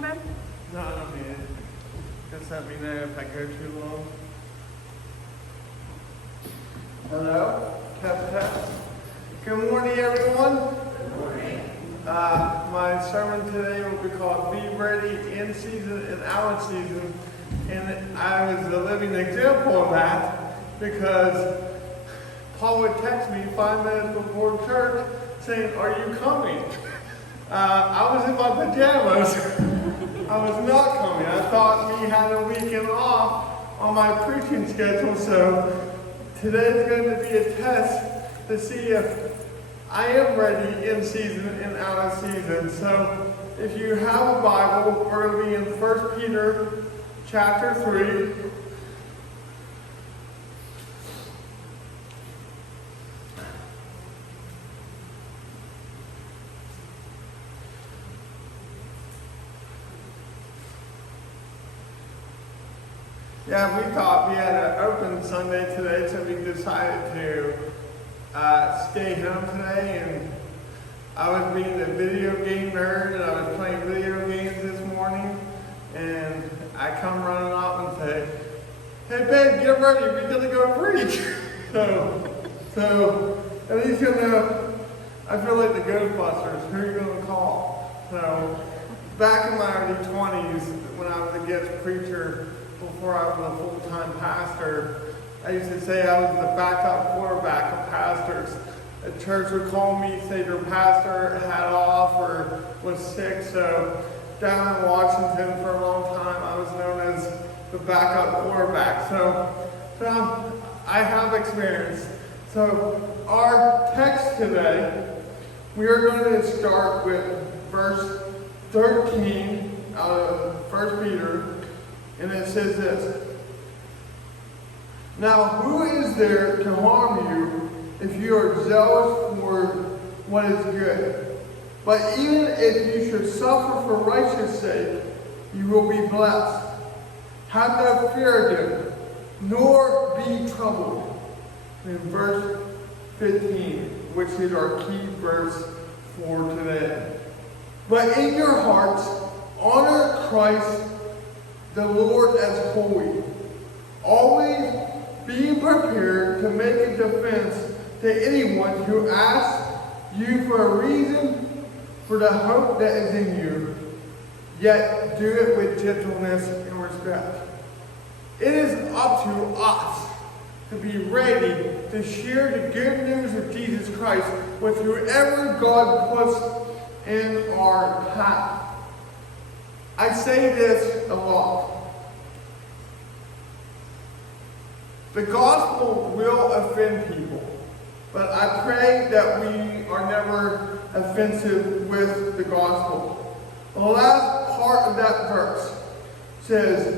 long, Ben? No, I don't need it. Just let me know if I go too long. Hello? Test, test. Good morning, everyone. Good morning. My sermon today will be called Be Ready in Season and Out of Season. And I was a living example of that because Paul would text me 5 minutes before church saying, "Are you coming?" I was in my pajamas. I was not coming. I thought we had a weekend off on my preaching schedule, so today's going to be a test to see if I am ready in season and out of season. So if you have a Bible, we're going to be in First Peter chapter 3. Yeah, we thought we had an open Sunday today, so we decided to stay home today. And I was being a video game nerd, and I was playing video games this morning. And I come running up and say, "Hey, babe, get ready. We're going to go preach." So at least you'll know. I feel like the Ghostbusters. Who are you going to call? So back in my early 20s, when I was a guest preacher, before I was a full-time pastor, I used to say I was the backup quarterback of pastors. A church would call me, say their pastor had off or was sick. So down in Washington for a long time, I was known as the backup quarterback. So I have experience. So our text today, we are going to start with verse 13 out of First Peter. And it says this: "Now who is there to harm you if you are zealous for what is good? But even if you should suffer for righteousness' sake, you will be blessed. Have no fear of them, nor be troubled." In verse 15, which is our key verse for today. "But in your hearts, honor Christ the Lord as holy, always being prepared to make a defense to anyone who asks you for a reason for the hope that is in you, yet do it with gentleness and respect." It is up to us to be ready to share the good news of Jesus Christ with whoever God puts in our path. I say this a lot. The gospel will offend people, but I pray that we are never offensive with the gospel. The last part of that verse says,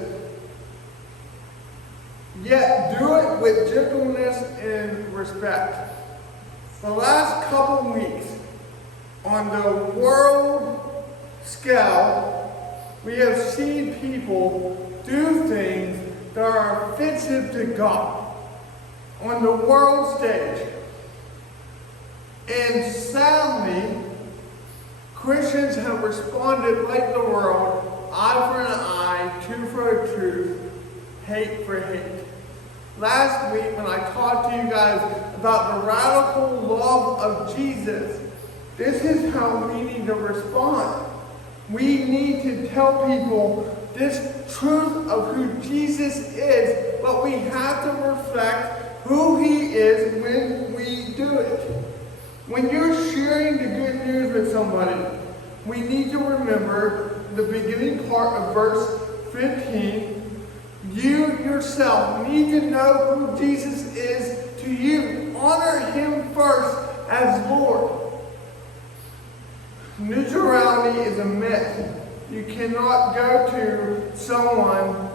"Yet do it with gentleness and respect." The last couple weeks on the world scale, we have seen people do things that are offensive to God on the world stage. And sadly, Christians have responded like the world: eye for an eye, tooth for a tooth, hate for hate. Last week when I talked to you guys about the radical love of Jesus, this is how we need to respond. We need to tell people this truth of who Jesus is, but we have to reflect who he is when we do it. When you're sharing the good news with somebody, we need to remember the beginning part of verse 15. You yourself need to know who Jesus is to you. Honor him first as Lord. Neutrality is a myth. You cannot go to someone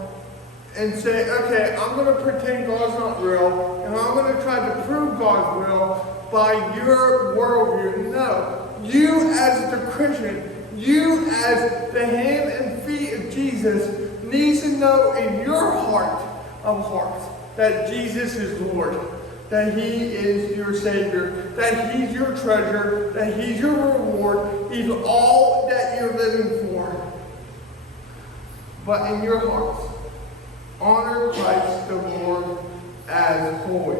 and say, "Okay, I'm going to pretend God's not real, and I'm going to try to prove God's will by your worldview." No. You as the Christian, you as the hand and feet of Jesus, needs to know in your heart of hearts that Jesus is Lord, that he is your Savior, that he's your treasure, that he's your reward, he's all that you're living for. But in your hearts, honor Christ the Lord as holy.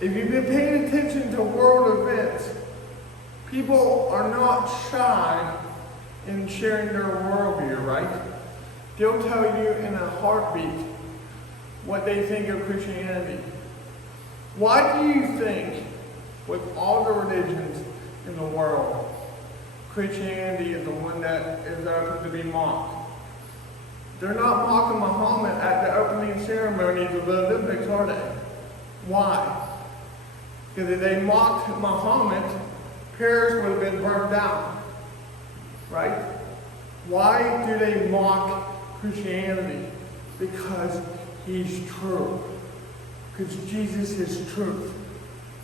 If you've been paying attention to world events, people are not shy in sharing their worldview, right? They'll tell you in a heartbeat what they think of Christianity. Why do you think, with all the religions in the world, Christianity is the one that is open to be mocked? They're not mocking Muhammad at the opening ceremonies of the Olympics, are they? Why? Because if they mocked Muhammad, Paris would have been burned down. Right? Why do they mock Christianity? Because he's true. Because Jesus is truth.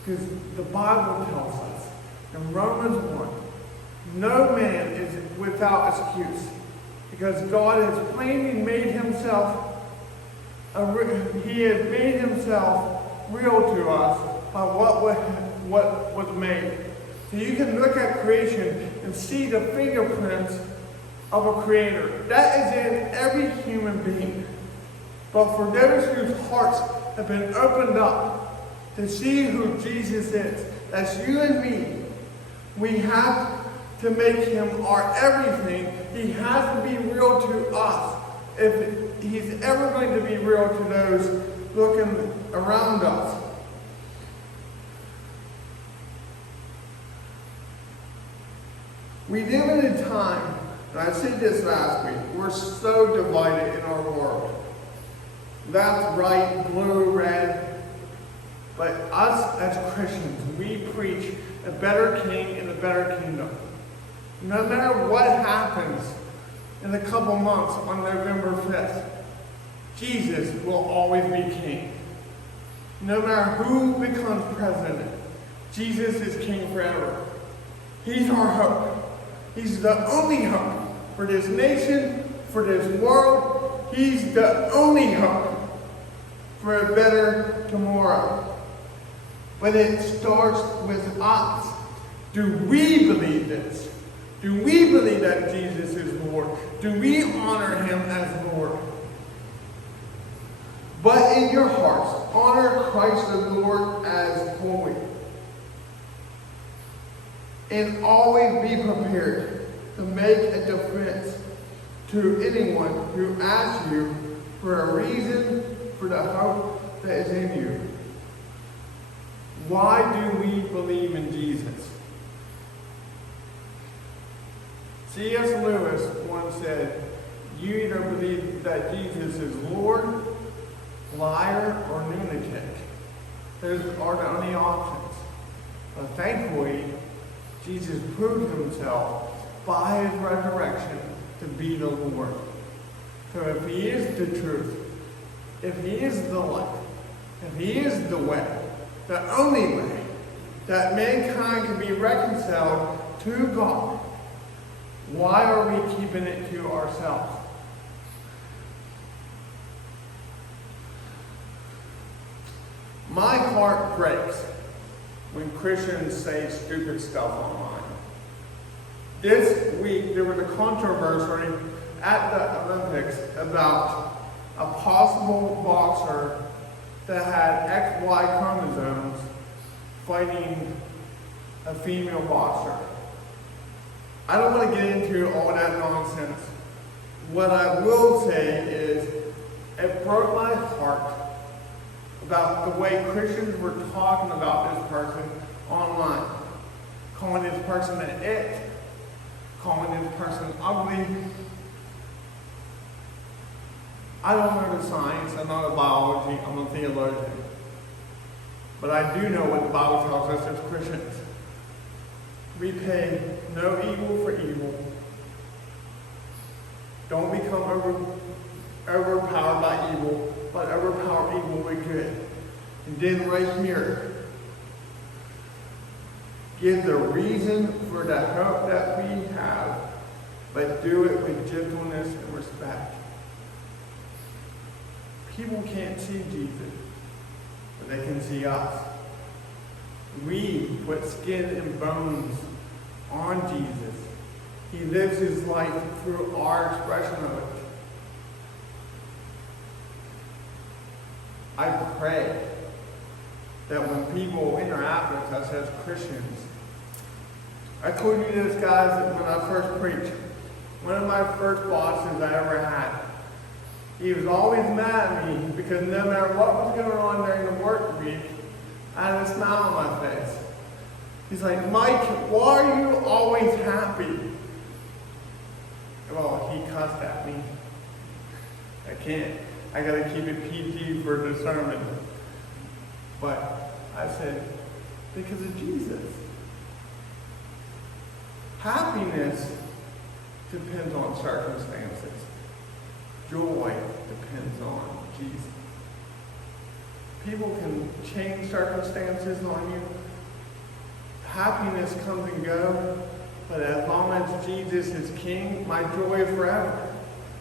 Because the Bible tells us in Romans 1, no man is without excuse. Because God has plainly made himself, he has made himself real to us by what was made. So you can look at creation and see the fingerprints of a creator. That is in every human being. But for those whose hearts have been opened up to see who Jesus is, that's you and me, we have to make him our everything. He has to be real to us if he's ever going to be real to those looking around us. We live in a time, and I said this last week, we're so divided in our world. Left, right, blue, red. But us as Christians, we preach a better king and a better kingdom. No matter what happens in a couple months on November 5th, Jesus will always be king. No matter who becomes president, Jesus is king forever. He's our hope. He's the only hope for this nation, for this world. He's the only hope for a better tomorrow. But it starts with us. Do we believe this? Do we believe that Jesus is Lord? Do we honor him as Lord? But in your hearts, honor Christ the Lord as holy. And always be prepared to make a defense to anyone who asks you for a reason for the hope that is in you. Why do we believe in Jesus? C.S. Lewis once said, you either believe that Jesus is Lord, liar, or lunatic. Those are the only options. But thankfully, Jesus proved himself by his resurrection to be the Lord. So if he is the truth, if he is the light, if he is the way, the only way that mankind can be reconciled to God, why are we keeping it to ourselves? My heart breaks when Christians say stupid stuff online. This week there was a controversy at the Olympics about a possible boxer that had XY chromosomes fighting a female boxer. I don't want to get into all that nonsense. What I will say is, it broke my heart about the way Christians were talking about this person online. Calling this person an it, calling this person ugly. I don't know the science, I'm not a biology, I'm a theologian. But I do know what the Bible tells us as Christians. Repay no evil for evil. Don't become overpowered by evil, but overpower evil with good. And then right here, give the reason for the hope that we have, but do it with gentleness and respect. People can't see Jesus, but they can see us. We put skin and bones on Jesus He lives his life through our expression of it. I pray that when people interact with us as Christians, I told you this, guys, when I first preached. One of my first bosses I ever had, he was always mad at me because no matter what was going on during the work week, I had a smile on my face. He's like, Mike, why are you always happy? Well, he cussed at me. I can't. I got to keep it PG for the sermon. But I said, because of Jesus. Happiness depends on circumstances. Joy depends on Jesus. People can change circumstances on you. Happiness comes and goes, but as long as Jesus is King, my joy is forever.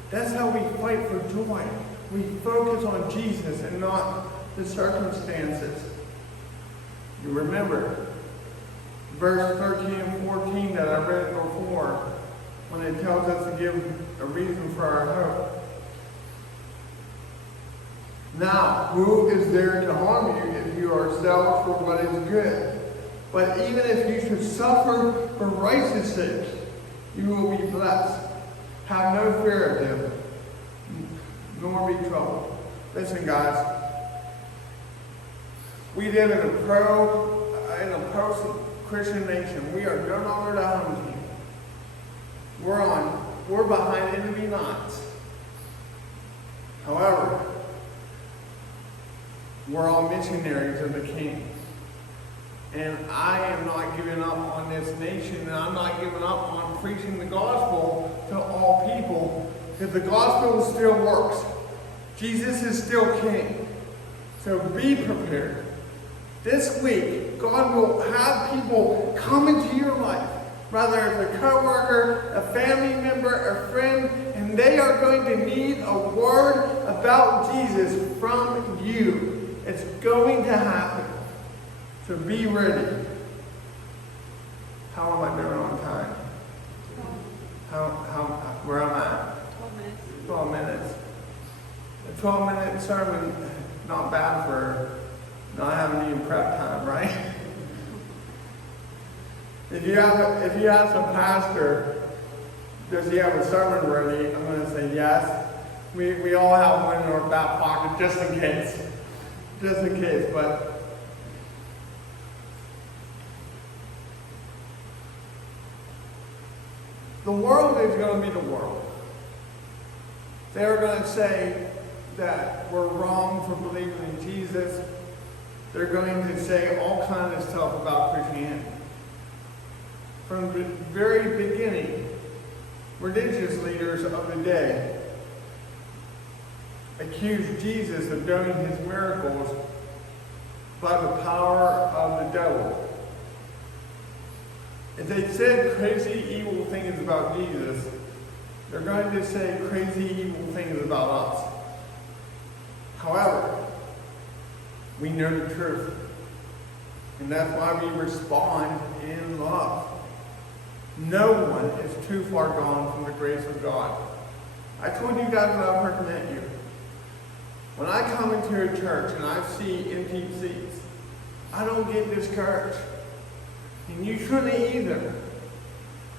That's how we fight for joy. We focus on Jesus and not the circumstances. You remember verse 13 and 14 that I read before, when it tells us to give a reason for our hope. Now, who is there to harm you if you are zealous for what is good? But even if you should suffer for righteousness' sake, you will be blessed. Have no fear of them, nor be troubled. Listen, guys. We live in a post-Christian nation. We are no longer the home team. We're behind enemy lines. However, we're all missionaries of the King. And I am not giving up on this nation, and I'm not giving up on preaching the gospel to all people, because the gospel still works. Jesus is still King. So be prepared. This week, God will have people come into your life, whether it's a coworker, a family member, a friend, and they are going to need a word about Jesus from you. It's going to happen. So be ready. How am I doing on time? Where am I? 12 minutes. 12 minutes. A 12-minute sermon, not bad for not having any prep time, right? If you ask a pastor, does he have a sermon ready? I'm going to say yes. We all have one in our back pocket just in case. Just in case, but the world is going to be the world. They're going to say that we're wrong for believing in Jesus. They're going to say all kinds of stuff about Christianity. From the very beginning, religious leaders of the day accused Jesus of doing his miracles by the power of the devil. If they said crazy, evil things about Jesus, they're going to say crazy, evil things about us. However, we know the truth. And that's why we respond in love. No one is too far gone from the grace of God. I told you guys when I first met you. When I come into a church and I see empty seats, I don't get discouraged. And you shouldn't either.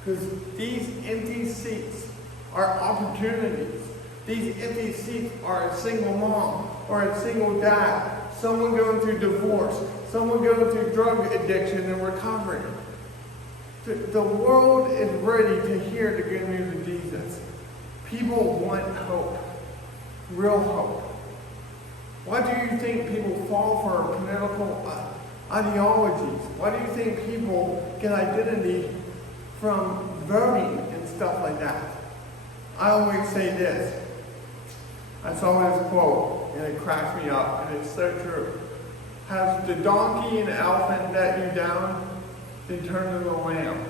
Because these empty seats are opportunities. These empty seats are a single mom or a single dad, someone going through divorce, someone going through drug addiction and recovery. The world is ready to hear the good news of Jesus. People want hope, real hope. Why do you think people fall for political ideologies? Why do you think people get identity from voting and stuff like that? I always say this. I saw this quote, and it cracks me up, and it's so true. Has the donkey and elephant let you down? Then turn to the lamb.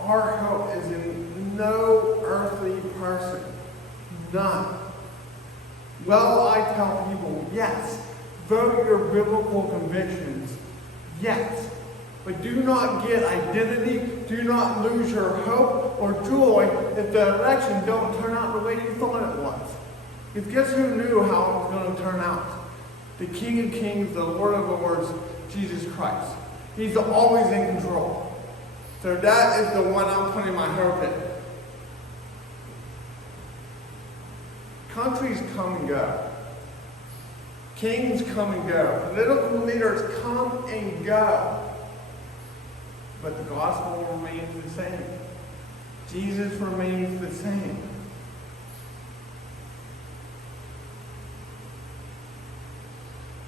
Our hope is in no earthly person. None. Well, I tell people, yes, vote your biblical convictions. Yes. But do not get identity, do not lose your hope or joy if the election don't turn out the way you thought it was. Because guess who knew how it was going to turn out? The King of Kings, the Lord of Lords, Jesus Christ. He's always in control. So that is the one I'm putting my hope in. Countries come and go. Kings come and go. Political leaders come and go. But the gospel remains the same. Jesus remains the same.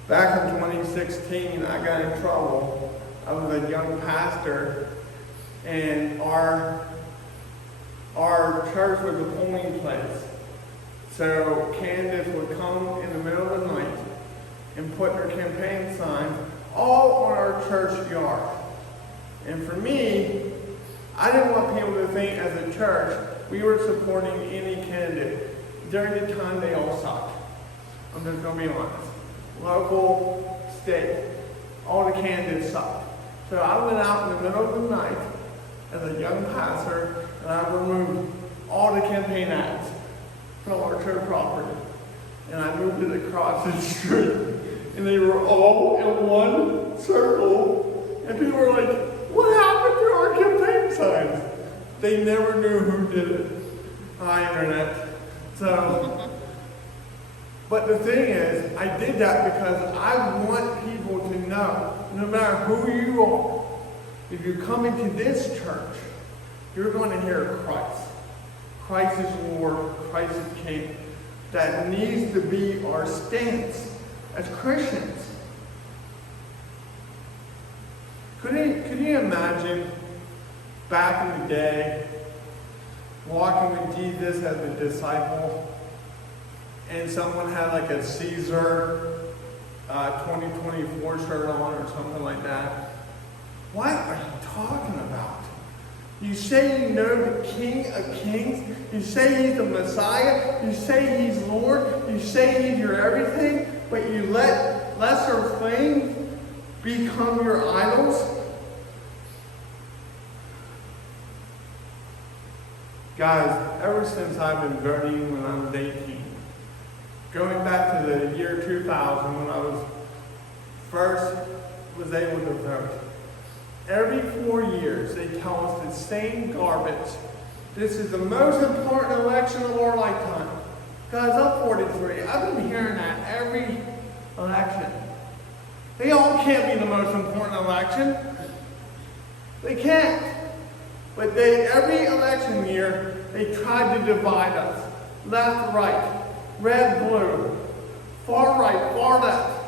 Back in 2016, I got in trouble. I was a young pastor, and our church was a polling place. So candidates would come in the middle of the night and put their campaign signs all on our church yard. And for me, I didn't want people to think as a church we were supporting any candidate. During the time, they all sucked. I'm just going to be honest. Local, state, all the candidates sucked. So I went out in the middle of the night as a young pastor, and I removed all the campaign ads from our church property. And I moved it across the street. And they were all in one circle. And people were like, what happened to our campaign signs? They never knew who did it. Hi, Internet. So, but the thing is, I did that because I want people to know, no matter who you are, if you're coming to this church, you're going to hear Christ. Christ is Lord, Christ is King. That needs to be our stance as Christians. Could you imagine back in the day, walking with Jesus as a disciple, and someone had like a Caesar 2024 shirt on or something like that? What are you talking about? You say you know the King of Kings. You say he's the Messiah. You say he's Lord. You say he's your everything. But you let lesser things become your idols? Guys, ever since I've been voting when I was 18, going back to the year 2000 when I was able to vote, every 4 years they tell us the same garbage. This is the most important election of our lifetime. Guys, I'm 43. I've been hearing that every election. They all can't be the most important election. They can't. But every election year, they try to divide us. Left, right, red, blue, far right, far left.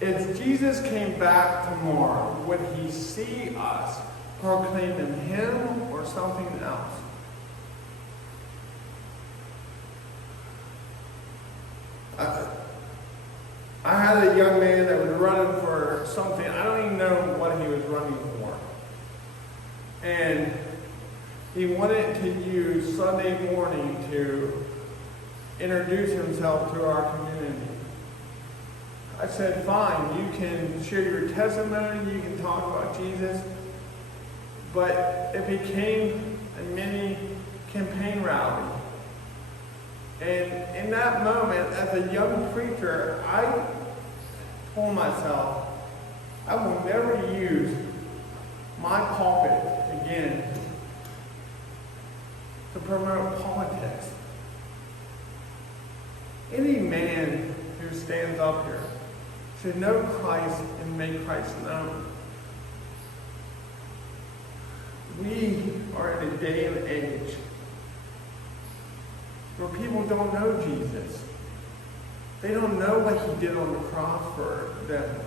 If Jesus came back tomorrow, would he see us proclaiming him or something else? I had a young man that was running for something. I don't even know what he was running for. And he wanted to use Sunday morning to introduce himself to our community. I said, fine, you can share your testimony, you can talk about Jesus, but it became a mini campaign rally. And in that moment, as a young preacher, I told myself, I will never use my pulpit again to promote politics. Any man who stands up here should know Christ and make Christ known. We are in a day and age where people don't know Jesus. They don't know what he did on the cross for them.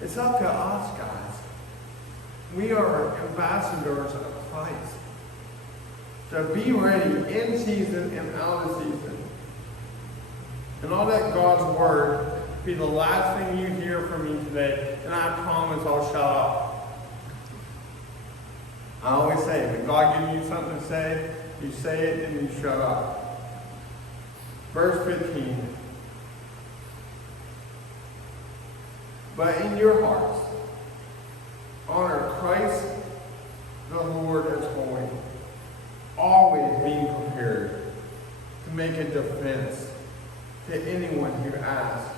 It's up to us, guys. We are ambassadors of Christ. So be ready in season and out of season. And all that God's word be the last thing you hear from me today. And I promise I'll shut up. I always say, when God gives you something to say, you say it, and you shut up. Verse 15. But in your hearts, honor Christ the Lord as holy, always being prepared to make a defense to anyone who asks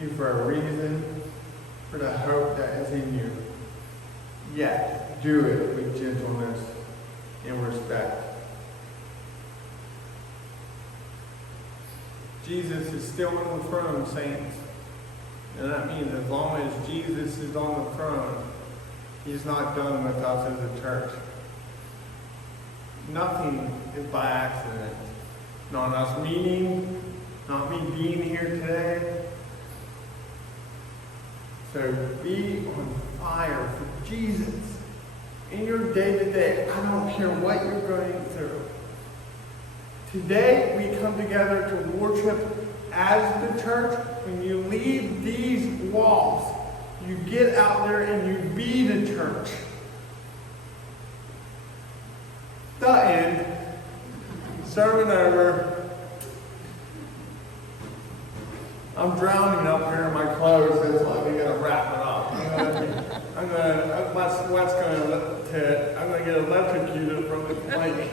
you for a reason for the hope that is in you. Yet do it with gentleness and respect. Jesus is still on the throne, saints. And that means as long as Jesus is on the throne, he's not done with us as a church. Nothing is by accident. Not us meeting, not me being here today. So be on fire for Jesus in your day-to-day. I don't care what you're going through. Today we come together to worship as the church. When you leave these walls, you get out there and you be the church. The end. Sermon over. I'm drowning up here in my clothes. That's why we gotta wrap it up. I'm gonna get electrocuted from the plane.